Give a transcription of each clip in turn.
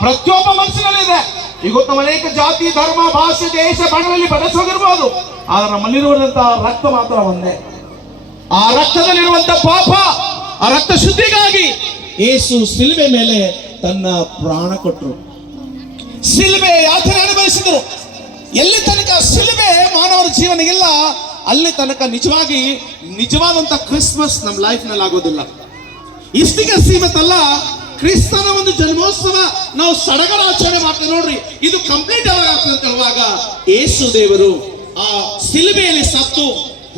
ಪ್ರತಿಯೊಬ್ಬ ಮನುಷ್ಯನಲ್ಲಿದೆ. ಇವತ್ತು ನಾವು ಅನೇಕ ಜಾತಿ, ಧರ್ಮ, ಭಾಷೆ, ದೇಶ, ಬಣ್ಣದಲ್ಲಿ ಬದಲಿಸೋಗಿರ್ಬೋದು, ಆದ್ರೆ ನಮ್ಮಲ್ಲಿರುವಂತಹ ರಕ್ತ ಮಾತ್ರ ಒಂದೇ. ಆ ರಕ್ತದಲ್ಲಿರುವಂತಹ ಪಾಪ, ಆ ರಕ್ತ ಶುದ್ಧಿಗಾಗಿ ಯೇಸು ಶಿಲುಬೆ ಮೇಲೆ ತನ್ನ ಪ್ರಾಣ ಕೊಟ್ಟರು. ಶಿಲುಬೆ ಯಾತನೆ ಅನುಭವಿಸಿದರು. ಎಲ್ಲಿ ತನಕ ಶಿಲುಬೆ ಮಾನವರ ಜೀವನಗಿಲ್ಲ, ಅಲ್ಲಿ ತನಕ ನಿಜವಾದಂತ ಕ್ರಿಸ್ಮಸ್ ನಮ್ಮ ಲೈಫ್ ನಲ್ಲಿ ಆಗೋದಿಲ್ಲ. ಇಷ್ಟಿಗೆ ಸೀಮಿತ ಅಲ್ಲ, ಕ್ರಿಸ್ತನ ಒಂದು ಜನ್ಮೋತ್ಸವ ನಾವು ಸಡಗರ ಆಚರಣೆ ಮಾಡ್ತೇವೆ ನೋಡ್ರಿ, ಇದು ಕಂಪ್ಲೀಟ್ ಯಾವಾಗ ಆಗ್ತದೆ ಅಂತ ಹೇಳುವಾಗ ಯೇಸು ದೇವರು ಆ ಶಿಲುಬೆಯಲ್ಲಿ ಸತ್ತು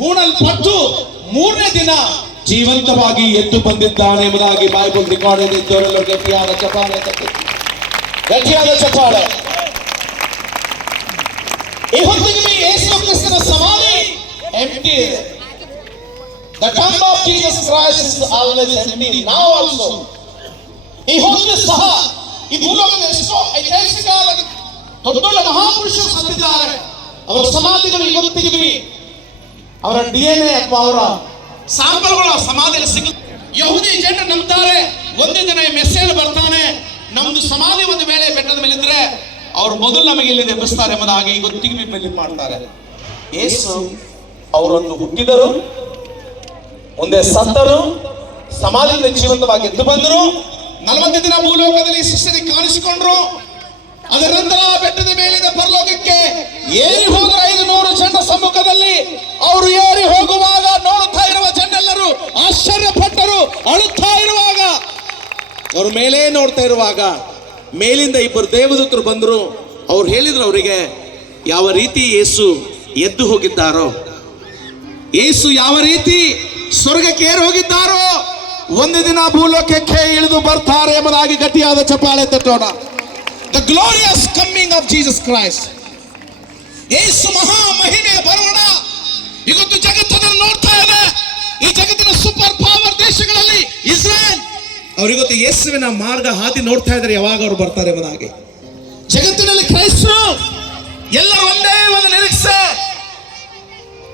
ಹೂಣಲ್ಪಟ್ಟು ಮೂರನೇ ದಿನ ಜೀವಂತವಾಗಿ ಎದ್ದು ಬಂದಿದ್ದಾನೆ ಎಂಬುದಾಗಿ ಬೈಬಲ್ ರೆಕಾರ್ಡ್ ಇದೆ. ಗಟ್ಟಿಯಾದ ಚಪ್ಪಾಳೆ, ಗಟ್ಟಿಯಾದ ಚಪ್ಪಾಳೆ. ಈ ಹೊತ್ತಿಗೆ ಯೇಸು ಕ್ರಿಸ್ತನ ಸಮಾಧಿ ಎಂಪ್ಟಿ ಇದೆ. The tomb of Jesus Christ is always empty now also. ಈ ಹೊತ್ತು ಸಹ ಈ ಭೂಲೋಕದ ಎಷ್ಟೋ ಐತಿಹಾಸಿಕ ದೊಡ್ಡ ಮಹಾಪುರುಷರು ಸತ್ತಿದ್ದಾರೆ. ಅವರ ಸಮಾಧಿಗಳು ಇವತ್ತಿಗೆ ಅವರ DNA ಅಥವಾ ಅವರ ಸ್ಯಾಂಪಲ್ಗಳು ಸಮಾಧಿಯಲ್ಲಿ ಸಿಗುತ್ತೆ. ಯಹೂದಿ ಜನರು ನಂಬ್ತಾರೆ, ಒಂದೇ ದಿನ ಮೆಸ್ಸೇಜ್ ಬರ್ತಾನೆ, ನಮ್ದು ಸಮಾಧಿ ಒಂದು ವೇಳೆ ಬೆಟ್ಟದ ಮೇಲೆ ಇದ್ರೆ ಅವರು ಮೊದಲು ನಮಗೆ ಇಲ್ಲಿ ಎಬ್ಬಿಸ್ತಾರೆ ಎಂಬುದಾಗಿ ಇವತ್ತಿಗೆ ಬಿಲೀವ್ ಮಾಡ್ತಾರೆ. ಯೇಸು ಅವರನ್ನು ಹುಟ್ಟಿದರು, ಮುಂದೆ ಸತ್ತರು, ಸಮಾಧಿಯಿಂದ ಜೀವಂತವಾಗಿ ಎದ್ದು ಬಂದರು, 40 ದಿನ ಭೂಲೋಕದಲ್ಲಿ ಶಿಷ್ಯರಿಗೆ ಕಾಣಿಸಿಕೊಂಡ್ರು. ಅದರ ನಂತರ ಬೆಟ್ಟದ ಮೇಲಿನ ಪರಲೋಕಕ್ಕೆ ಏರಿ ಹೋದ 500 ಜನರ ಸಮ್ಮುಖದಲ್ಲಿ ಅವರು ಏರಿ ಹೋಗುವಾಗ ನೋಡುತ್ತಾ ಇರುವ ಜನರೆಲ್ಲರೂ ಆಶ್ಚರ್ಯಪಟ್ಟರು. ಅಳುತ್ತಾ ಇರುವಾಗ, ಅವರು ಮೇಲೆ ನೋಡ್ತಾ ಇರುವಾಗ ಮೇಲಿಂದ 2 ದೇವದೂತರು ಬಂದರು. ಅವ್ರು ಹೇಳಿದ್ರು ಅವರಿಗೆ ಯಾವ ರೀತಿ ಯೇಸು ಎದ್ದು ಹೋಗಿದ್ದಾರೋ, ಯೇಸು ಯಾವ ರೀತಿ ಸ್ವರ್ಗಕ್ಕೆ ಏರಿ ಹೋಗಿದ್ದಾರೋ, ಒಂದು ದಿನ ಭೂಲೋಕಕ್ಕೆ ಇಳಿದು ಬರ್ತಾರೆ ಎಂಬುದಾಗಿ ಗಟ್ಟಿಯಾದ ಚಪ್ಪಾಳೆ ತಟ್ಟೋಣ. The glorious coming of Jesus Christ. ಯೇಸು ಮಹಾ ಮಹಿಮೆಯ ಬರೋಣ ಇವತ್ತು ಜಗತ್ತನ್ನು ನೋಡ್ತಾ ಇದೆ. ಈ ಜಗತ್ತಿನ ಸೂಪರ್ ಪವರ್ ದೇಶಗಳಲ್ಲಿ ಇಸ್ರೇಲ್ ಅವರಿಗೊತ್ತು ಯೇಸುವಿನ ಮಾರ್ಗ ಹಾದಿ ನೋಡ್ತಾ ಇದ್ದಾರೆ, ಯಾವಾಗ ಅವರು ಬರ್ತಾರೆ ಎಂಬುದಾಗಿ. ಜಗತ್ತಿನಲ್ಲಿ ಕ್ರೈಸ್ತರು ಎಲ್ಲ ಒಂದೇ ಒಂದು ನಿರೀಕ್ಷೆ,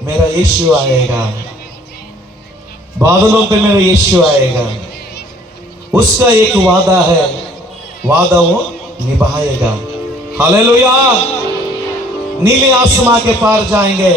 मेरा यीशु आएगा, बादलों पे मेरा यीशु आएगा, उसका एक वादा है, वादा वो निभाएगा. हालेलुया. नीले आसमां के पार जाएंगे,